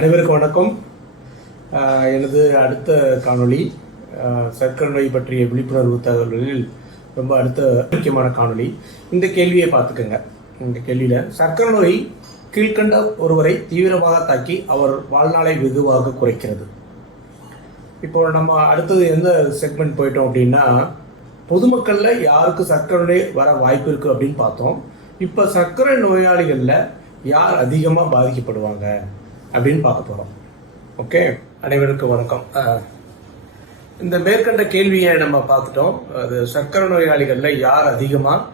அனைவருக்கும் வணக்கம். எனது அடுத்த காணொளி சர்க்கரை நோய் பற்றிய விழிப்புணர்வு தகவல்களில் ரொம்ப அடுத்த முக்கியமான காணொளி. இந்த கேள்வியை பார்த்துக்கோங்க. இந்த கேள்வியில் சர்க்கரை நோய் கீழ்கண்ட ஒருவரை தீவிரமாக தாக்கி அவர் வாழ்நாளை வெகுவாக குறைக்கிறது. இப்போ நம்ம அடுத்தது எந்த செக்மெண்ட் போயிட்டோம் அப்படின்னா பொதுமக்களில் யாருக்கு சர்க்கரை நோய் வர வாய்ப்பு இருக்குது அப்படின்னு பார்த்தோம். இப்போ சர்க்கரை நோயாளிகளில் யார் அதிகமாக பாதிக்கப்படுவாங்க? அப்படின்னு பார்க்க போகிறோம் ஓகே அனைவருக்கும் வணக்கம். இந்த மேற்கண்ட கேள்வியை நம்ம பார்த்துட்டோம். அது சர்க்கரை நோயாளிகளில் யார் அதிகமாக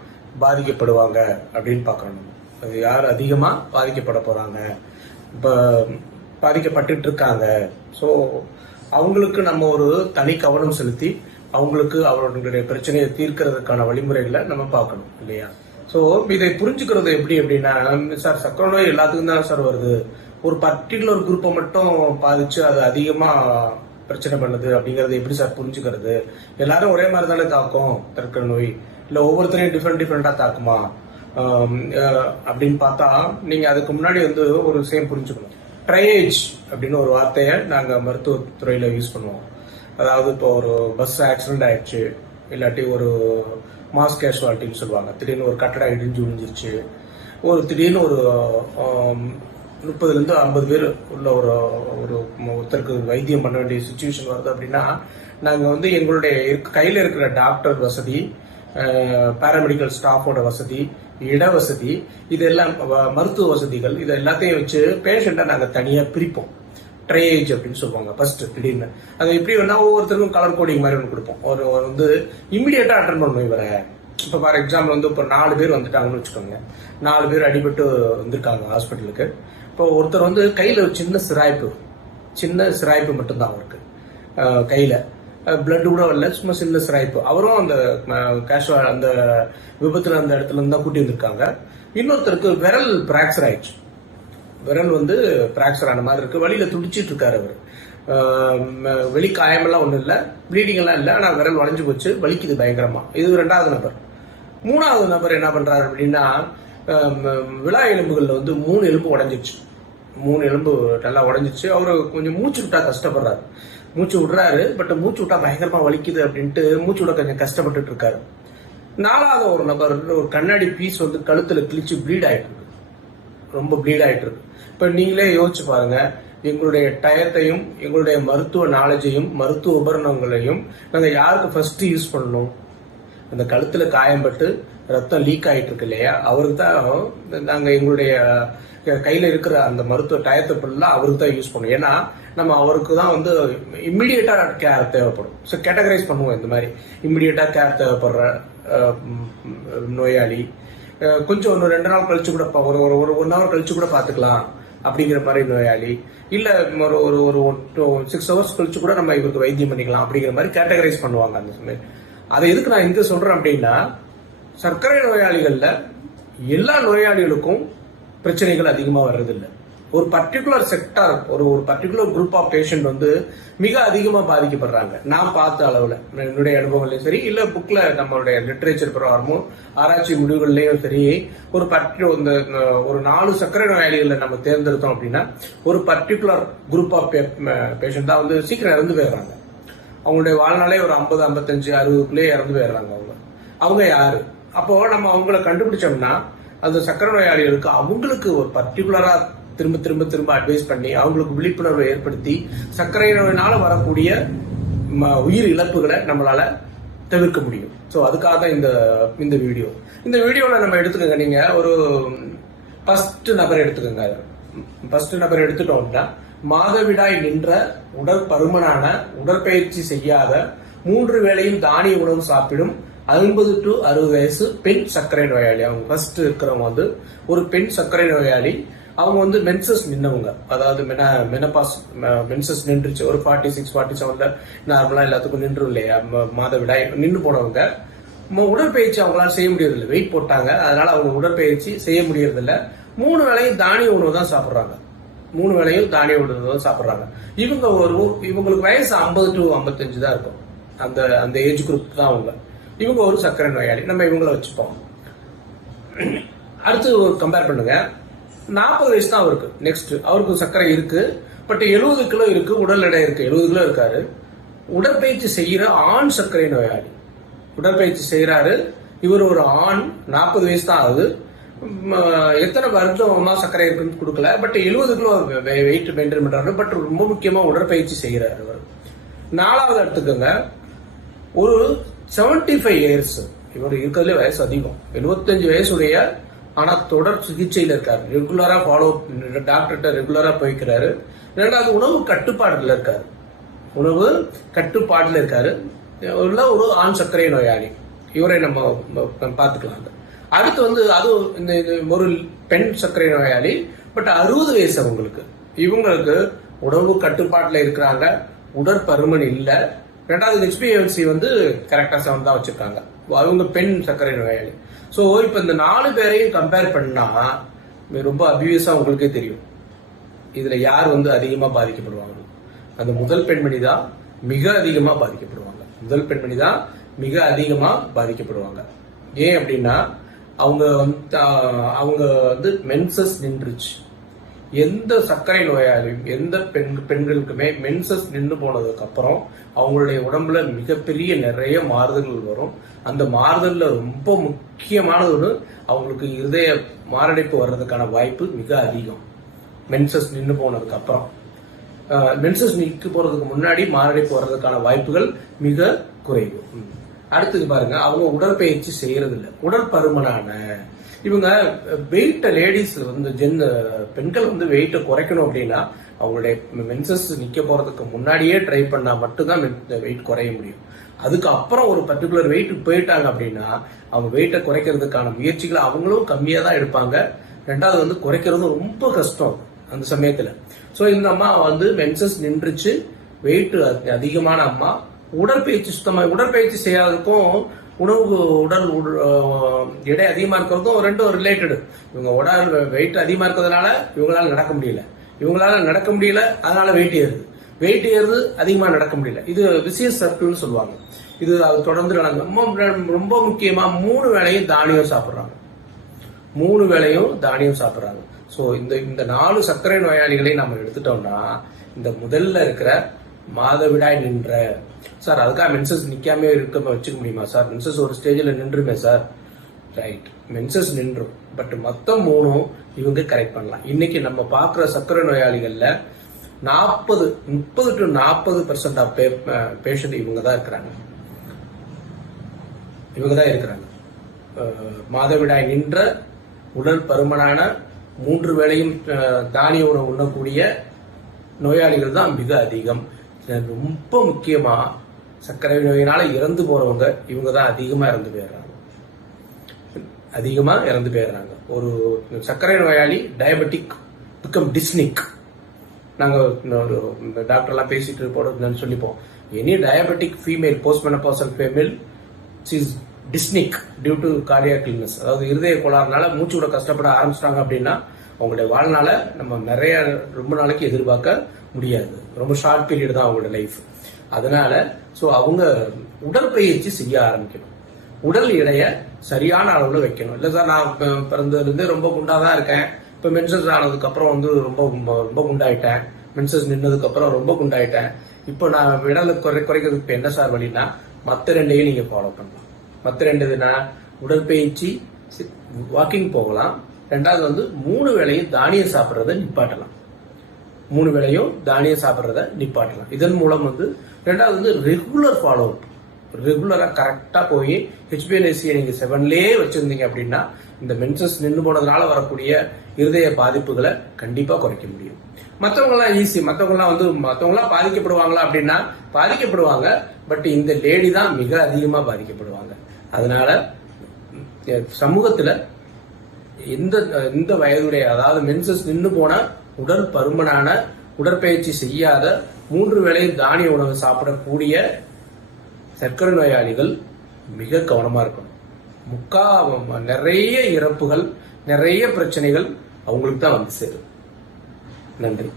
பாதிக்கப்படுவாங்க அப்படின்னு பார்க்கணும் அது யார் அதிகமாக பாதிக்கப்பட போகிறாங்க இப்போ பாதிக்கப்பட்டு இருக்காங்க. ஸோ அவங்களுக்கு நம்ம ஒரு தனி கவனம் செலுத்தி அவங்களுக்கு அவர்களுடைய பிரச்சனையை தீர்க்கிறதுக்கான வழிமுறைகளை நம்ம பார்க்கணும் இல்லையா? ஸோ இதை புரிஞ்சுக்கிறது எப்படி அப்படின்னா சார் சர்க்கரை நோய் எல்லாத்துக்கும் தான் சார் வருது. ஒரு பர்டிகுலர் குரூப்பை மட்டும் பாதிச்சு அது அதிகமா பிரச்சனை பண்ணுது அப்படிங்கறது எப்படி சார் புரிஞ்சுக்கிறது? எல்லாரும் ஒரே மாதிரி தானே தாக்கும் தற்க நோய்? இல்ல ஒவ்வொருத்தரையும் டிஃப்ரெண்ட் டிஃப்ரெண்டா தாக்குமா? அப்படின்னு பார்த்தா நீங்க அதுக்கு முன்னாடி வந்து ஒரு விஷயம் புரிஞ்சுக்கணும். ட்ரையேஜ் அப்படின்னு ஒரு வார்த்தையை நாங்க மருத்துவத்துறையில யூஸ் பண்ணுவோம். அதாவது இப்போ ஒரு பஸ் ஆக்சிடென்ட் ஆயிடுச்சு இல்லாட்டி ஒரு மாஸ் கேஷுவாலிட்டின்னு சொல்லுவாங்க. திடீர்னு ஒரு கட்டடம் இடிஞ்சு விழுந்துருச்சு. ஒரு திடீர்னு ஒரு முப்பதுலேருந்து ஐம்பது பேர் உள்ள ஒரு ஒரு ஒருத்தருக்கு வைத்தியம் பண்ண வேண்டிய சுச்சுவேஷன் வருது அப்படின்னா நாங்கள் வந்து எங்களுடைய கையில் இருக்கிற டாக்டர் வசதி பாராமெடிக்கல் ஸ்டாஃபோட வசதி இட வசதி இதெல்லாம் மருத்துவ வசதிகள் இது எல்லாத்தையும் வச்சு பேஷண்ட்டை நாங்கள் தனியாக பிரிப்போம். ட்ரையேஜ் அப்படின்னு சொல்லுவாங்க ஃபர்ஸ்ட் திடீர்னு. அது எப்படி வேணா ஒவ்வொருத்தருக்கும் கலர் கோடிங் மாதிரி ஒன்று கொடுப்போம். ஒரு வந்து இமிடியேட்டா அட்டன் பண்ணுவோம் இவரை. இப்போ ஃபார் எக்ஸாம்பிள் வந்து இப்போ நாலு பேர் வந்துட்டாங்கன்னு வச்சுக்கோங்க. நாலு பேர் அடிபட்டு வந்திருக்காங்க ஹாஸ்பிட்டலுக்கு இப்போ ஒருத்தர் வந்து கையில் ஒரு சின்ன சிராய்ப்பு சின்ன சிராய்ப்பு மட்டும்தான் அவருக்கு. கையில். பிளட் கூட வரல சும்மா சின்ன சிராய்ப்பு. அவரும் அந்த கேஷுவல் அந்த விபத்தில் அந்த இடத்துல இருந்து தான் கூட்டி வந்திருக்காங்க. இன்னொருத்தருக்கு விரல் பிராக்சர் ஆயிடுச்சு. விரல் வந்து பிராக்சர் ஆன மாதிரி இருக்கு. வழியில துடிச்சிட்டு இருக்காரு அவர். வெளி காயமெல்லாம் ஒன்றும் இல்லை ப்ளீடிங் எல்லாம் இல்லை ஆனால் விரல் வளைஞ்சு போச்சு வலிக்குது பயங்கரமா. இது ரெண்டாவது நபர். மூணாவது நபர் என்ன பண்றாரு அப்படின்னா விழா எலும்புகளில் வந்து மூணு எலும்பு உடைஞ்சிருச்சு. மூணு எலும்பு நல்லா உடஞ்சிச்சு. அவரு கொஞ்சம் மூச்சு விட்டா கஷ்டப்படுறாரு. மூச்சு விடுறாரு பட் மூச்சு விட்டா பயங்கரமா வலிக்குது அப்படின்ட்டு மூச்சு விட கொஞ்சம் கஷ்டப்பட்டுட்டு இருக்காரு. நாலாவது ஒரு நபர் ஒரு கண்ணாடி பீஸ் வந்து கழுத்துல கிழிச்சு ப்ளீட் ஆயிட்டு இருக்கு ரொம்ப ப்ளீட் ஆயிட்டு இருக்கு இப்ப நீங்களே யோசிச்சு பாருங்க எங்களுடைய டயத்தையும் எங்களுடைய மருத்துவ நாலேஜையும் மருத்துவ உபகரணங்களையும் நாங்க யாருக்கு ஃபர்ஸ்ட் யூஸ் பண்ணணும்? அந்த கழுத்துல காயம்பட்டு ரத்தம் லீக் ஆயிட்டு இருக்கு இல்லையா அவருக்கு தான் நாங்க எங்களுடைய கையில இருக்கிற அந்த மருத்துவ டயத்தை ஃபுல்லா அவருக்கு தான் யூஸ் பண்ணுவோம். ஏன்னா நம்ம அவருக்கு தான் வந்து இம்மிடியேட்டா கேர் தேவைப்படும். ஸோ கேட்டகரைஸ் பண்ணுவோம் இந்த மாதிரி. இம்மிடியேட்டா கேர் தேவைப்படுற நோயாளி. கொஞ்சம் ஒரு ரெண்டு நாள் கழிச்சு கூட பா- ஒரு ஒரு ஒரு ஒன் ஹவர் கழிச்சு கூட பார்த்துக்கலாம் அப்படிங்கிற மாதிரி நோயாளி. இல்ல ஒரு ஒரு ஒரு சிக்ஸ் ஹவர்ஸ் கழிச்சு கூட நம்ம இவருக்கு வைத்தியம் பண்ணிக்கலாம் அப்படிங்கிற மாதிரி கேட்டகரைஸ் பண்ணுவாங்க அந்த சமயம் அதை எதுக்கு நான் இங்கே சொல்கிறேன் அப்படின்னா சர்க்கரை நோயாளிகளில் எல்லா நோயாளிகளுக்கும் பிரச்சனைகள் அதிகமாக வர்றதில்லை. ஒரு பர்டிகுலர் செக்டார் ஒரு ஒரு பர்டிகுலர் குரூப் ஆஃப் பேஷண்ட் வந்து மிக அதிகமாக பாதிக்கப்படுறாங்க. நான் பார்த்த அளவில். என்னுடைய அனுபவங்களையும் சரி இல்லை புக்கில் நம்மளுடைய லிட்ரேச்சர் பிரகாரமும் ஆராய்ச்சி முடிவுகள்லையும் சரி ஒரு பர்டிகுலர் இந்த ஒரு நாலு சர்க்கரை நோயாளிகளை நம்ம தேர்ந்தெடுத்தோம் அப்படின்னா ஒரு பர்டிகுலர் குரூப் ஆஃப் பேஷண்ட் தான் வந்து சீக்கிரம் இறந்து போயிடுறாங்க. அவங்களுடைய வாழ்நாளே ஒரு ஐம்பது ஐம்பத்தஞ்சு அறுபதுக்குள்ளே இறந்து போயிடுறாங்க அவங்க. அவங்க யாரு? அப்போ நம்ம அவங்கள கண்டுபிடிச்சோம்னா அந்த சக்கர நோயாளிகளுக்கு அவங்களுக்கு ஒரு பர்டிகுலரா திரும்ப திரும்ப திரும்ப அட்வைஸ் பண்ணி அவங்களுக்கு விழிப்புணர்வை ஏற்படுத்தி சர்க்கரை நோயினால வரக்கூடிய ம- உயிர் இழப்புகளை நம்மளால தவிர்க்க முடியும். ஸோ அதுக்காக தான் இந்த இந்த வீடியோ. இந்த வீடியோவில் நம்ம எடுத்துக்கோங்க. நீங்கள் ஒரு ஃபஸ்ட்டு நபர் எடுத்துக்கோங்க. ஃபஸ்ட்டு நபர் எடுத்துட்டோம்னா மாதவிடாய் நின்ற உடற்பருமனான உடற்பயிற்சி செய்யாத மூன்று வேளையும் தானிய உணவு சாப்பிடும் ஐம்பது டு அறுபது வயசு பெண் சர்க்கரை நோயாளி. அவங்க ஃபர்ஸ்ட் இருக்கிறவங்க வந்து ஒரு பெண் சர்க்கரை நோயாளி. அவங்க வந்து மென்சஸ் நின்னவங்க. அதாவது மெனபாஸ் மென்சஸ் நின்றுச்சு. ஒரு ஃபார்ட்டி சிக்ஸ் ஃபார்ட்டி செவன்ல நார்மலாக எல்லாத்துக்கும் நின்று இல்லையா? மாதவிடாய் நின்று போனவங்க. உடற்பயிற்சி அவங்களால செய்ய முடியறதில்லை. வெயிட் போட்டாங்க. அதனால அவங்க உடற்பயிற்சி செய்ய முடியறதில்ல. மூணு வேளையும் தானிய உணவு தான் சாப்பிட்றாங்க. மூணு வேளையும் தானிய உணவு சாப்பிட்றாங்க. இவங்க ஒரு இவங்களுக்கு வயசு ஐம்பது டு ஐம்பத்தஞ்சு தான் இருக்கும். அந்த அந்த ஏஜ் குரூப் தான் அவங்க. இவங்க ஒரு சர்க்கரை நோயாளி. நம்ம இவங்கள வச்சுப்போம். அடுத்து ஒரு கம்பேர் பண்ணுங்க. நாற்பது வயசு தான் அவருக்கு. நெக்ஸ்ட் அவருக்கு சர்க்கரை இருக்கு. பட் எழுபது கிலோ இருக்கு உடல் எடை இருக்கு. எழுபது கிலோ இருக்காரு. உடற்பயிற்சி செய்கிற ஆண் சர்க்கரை நோயாளி. உடற்பயிற்சி செய்கிறாரு. இவர் ஒரு ஆண் நாற்பது வயசு தான் ஆகுது. எத்தனை வருத்தமா சர்க்கரை இருக்குன்னு கொடுக்கல? பட் எழுபது கிலோ வெயிட் மெயின்டைன் பண்றாரு பட் ரொம்ப முக்கியமா உடற்பயிற்சி செய்கிறார் அவர். நாலாவது எடுத்துக்கோங்க. ஒரு 75 ஃபைவ் இயர்ஸ் இவர் இருக்கிறதுல வயசு அதிகம். 75 வயசுடைய ஆனா தொடர் சிகிச்சையில் இருக்காரு. ரெகுலரா ஃபாலோ டாக்டர்கிட்ட ரெகுலரா போய்க்கிறாரு. ரெண்டாவது உணவு கட்டுப்பாடுல இருக்காரு. உணவு கட்டுப்பாட்டில் இருக்காரு. உள்ள ஒரு ஆண் சர்க்கரை நோயாளி. இவரை நம்ம நம்ம பார்த்துக்கலாம். அடுத்து வந்து அதுவும் இந்த இது ஒரு பெண் சர்க்கரை நோயாளி பட் அறுபது வயசு அவங்களுக்கு. இவங்களுக்கு உணவு கட்டுப்பாட்டில் இருக்கிறாங்க உடற்பருமன் இல்லை. ரெண்டாவது ஹெச்பிஎல்சி வந்து கரெக்டாக செவன் தான் வச்சுருக்காங்க. அவங்க பெண் சர்க்கரை நோயாளி. ஸோ இப்போ இந்த நாலு பேரையும் கம்பேர் பண்ணால் ரொம்ப அபியூஸாக உங்களுக்கே தெரியும். இதில் யார் வந்து அதிகமாக பாதிக்கப்படுவாங்க? அந்த முதல் பெண்மணி தான் மிக அதிகமாக பாதிக்கப்படுவாங்க. முதல் பெண்மணி தான் மிக அதிகமாக பாதிக்கப்படுவாங்க. ஏன் அப்படின்னா அவங்க வந்து அவங்க வந்து மென்சஸ் நின்றுச்சு. எந்த சர்க்கரை நோயாளியும் எந்த பெண் பெண்களுக்குமே மென்சஸ் நின்று போனதுக்கு அப்புறம் அவங்களுடைய உடம்புல மிகப்பெரிய நிறைய மாறுதல்கள் வரும். அந்த மாறுதல்ல ரொம்ப முக்கியமானது ஒன்று அவங்களுக்கு இருதய மாரடைப்பு வர்றதுக்கான வாய்ப்பு மிக அதிகம். மென்சஸ் நின்று போனதுக்கு அப்புறம் மென்சஸ் நிற்க போறதுக்கு முன்னாடி மாரடைப்பு வர்றதுக்கான வாய்ப்புகள் மிக குறைவு. அடுத்தது பாருங்க அவங்க உடற்பயிற்சி செய்யறது இல்ல உடற்பருமனான இவங்க வெயிட்ட லேடிஸ் வந்து ஜென் பெண்கள் வந்து வெயிட்டை குறைக்கணும் அப்படின்னா அவங்களுடைய மென்சஸ் நிக்க போறதுக்கு முன்னாடியே ட்ரை பண்ணா மட்டும்தான் வெயிட் குறைய முடியும். அதுக்கு அப்புறம் ஒரு பர்டிகுலர் வெயிட் போயிட்டாங்க அப்படின்னா அவங்க வெயிட்டை குறைக்கிறதுக்கான முயற்சிகளை அவங்களும் கம்மியா தான் எடுப்பாங்க. ரெண்டாவது வந்து குறைக்கிறது ரொம்ப கஷ்டம் அந்த சமயத்துல. ஸோ இந்த அம்மா வந்து மென்சஸ் நின்றுச்சு வெயிட் அதிகமான அம்மா உடற்பயிற்சி சுத்தமாக உடற்பயிற்சி செய்யாததுக்கும் உணவு உடல் எடை அதிகமாக இருக்கிறதும் ரெண்டும் ரிலேட்டடு இவங்க உடல் வெயிட் அதிகமாக இருக்கிறதுனால இவங்களால நடக்க முடியல. இவங்களால நடக்க முடியல அதனால வெயிட் ஏறுது. வெயிட் ஏறுது அதிகமாக நடக்க முடியல. இது விசேஷ சர்க்கிள்னு சொல்லுவாங்க. இது அது தொடர்ந்து நடந்து ரொம்ப ரொம்ப முக்கியமாக மூணு வேளையும் தானியம் சாப்பிட்றாங்க. மூணு வேளையும் தானியம் சாப்பிட்றாங்க. ஸோ இந்த இந்த நாலு சர்க்கரை நோயாளிகளை நம்ம எடுத்துட்டோம்னா இந்த முதல்ல இருக்கிற மாதவிடாய் நின்ற. சார் அதுக்காக மென்சஸ் நிக்காம இருக்க வச்சுக்க முடியுமா சார்? மென்சஸ் ஒரு ஸ்டேஜ்ல நின்றுமே சார். ரைட் மென்சஸ் நின்றும். பட் மொத்தம் மூணும் இவங்க கரெக்ட் பண்ணலாம். இன்னைக்கு நம்ம பார்க்குற சர்க்கரை நோயாளிகள்ல நாற்பது முப்பது டு நாற்பது பர்சன்ட் ஆஃப் பேஷண்ட் இவங்க தான் இருக்கிறாங்க. இவங்க தான் இருக்கிறாங்க. அஹ், மாதவிடாய் நின்ற உடல் பருமனான மூன்று வேளையும் அஹ், தானிய உணவு உண்ணக்கூடிய நோயாளிகள் தான் மிக அதிகம். ரொம்ப முக்கியமா சர்க்கரை நோயினால இறந்து போறவங்க இவங்க தான் அதிகமா இறந்து போயிடுறாங்க. அதிகமா இறந்து போயிடுறாங்க. ஒரு சர்க்கரை நோயாளி டயபெட்டிக் பிகம் டிஸ்னிக் நாங்க ஒரு டாக்டர் எல்லாம் பேசிட்டு போட சொல்லிப்போம். Any diabetic female post menopausal female is டிஸ்னிக் due to cardiac illness அதாவது இருதய கோளாறுனால மூச்சு விட கஷ்டப்பட ஆரம்பிச்சிட்டாங்க அப்படின்னா அவங்களுடைய வாழ்நாள நம்ம நிறைய ரொம்ப நாளைக்கு எதிர்பார்க்க முடியாது. ரொம்ப ஷார்ட் பீரியட் தான் அவங்களோட லைஃப் அதனால ஸோ அவங்க உடற்பயிற்சி செய்ய ஆரம்பிக்கணும். உடல் எடைய சரியான அளவுல வைக்கணும். இல்ல சார் நான் பிறந்ததுலேருந்து ரொம்ப குண்டாக தான் இருக்கேன். இப்போ மென்சஸ் ஆனதுக்கு அப்புறம் வந்து ரொம்ப ரொம்ப குண்டாயிட்டேன். மென்சஸ் நின்னதுக்கு அப்புறம் ரொம்ப குண்டாயிட்டேன். இப்போ நான் விடலை குறை குறைக்கிறதுக்கு இப்போ என்ன சார் வழினா மற்ற ரெண்டையும் நீங்க ஃபாலோ பண்ணலாம். மற்ற ரெண்டு இதுனா உடற்பயிற்சி வாக்கிங் போகலாம். ரெண்டாவது வந்து மூணு வேளையும் தானியம் சாப்பிட்றத நிப்பாட்டலாம். மூணு வேளையும் தானியம் சாப்பிட்றத நிப்பாட்டலாம். இதன் மூலம் வந்து ரெண்டாவது வந்து ரெகுலர் ஃபாலோ அப் ரெகுலராக கரெக்டாக போய் ஹெச்பிஎல்எஸ்சியை நீங்கள் செவன்லேயே வச்சுருந்தீங்க அப்படின்னா இந்த மென்சஸ் நின்று போனதுனால வரக்கூடிய இருதய பாதிப்புகளை கண்டிப்பாக குறைக்க முடியும். மத்தவங்க ஈஸி மற்றவங்களாம் வந்து மற்றவங்களாம் பாதிக்கப்படுவாங்களா அப்படின்னா பாதிக்கப்படுவாங்க. பட் இந்த லேடி தான் மிக அதிகமாக பாதிக்கப்படுவாங்க. அதனால சமூகத்தில் எந்த எந்த வயதுடைய அதாவது மென்சஸ் நின்று போனால் உடல் பருமனான உடற்பயிற்சி செய்யாத மூன்று வேளையும் தானிய உணவு சாப்பிடக்கூடிய சர்க்கரை நோயாளிகள் மிக கவனமா இருக்கணும். முக்கா நிறைய இறப்புகள் நிறைய பிரச்சனைகள் அவங்களுக்கு தான் வந்து சேரும். நன்றி.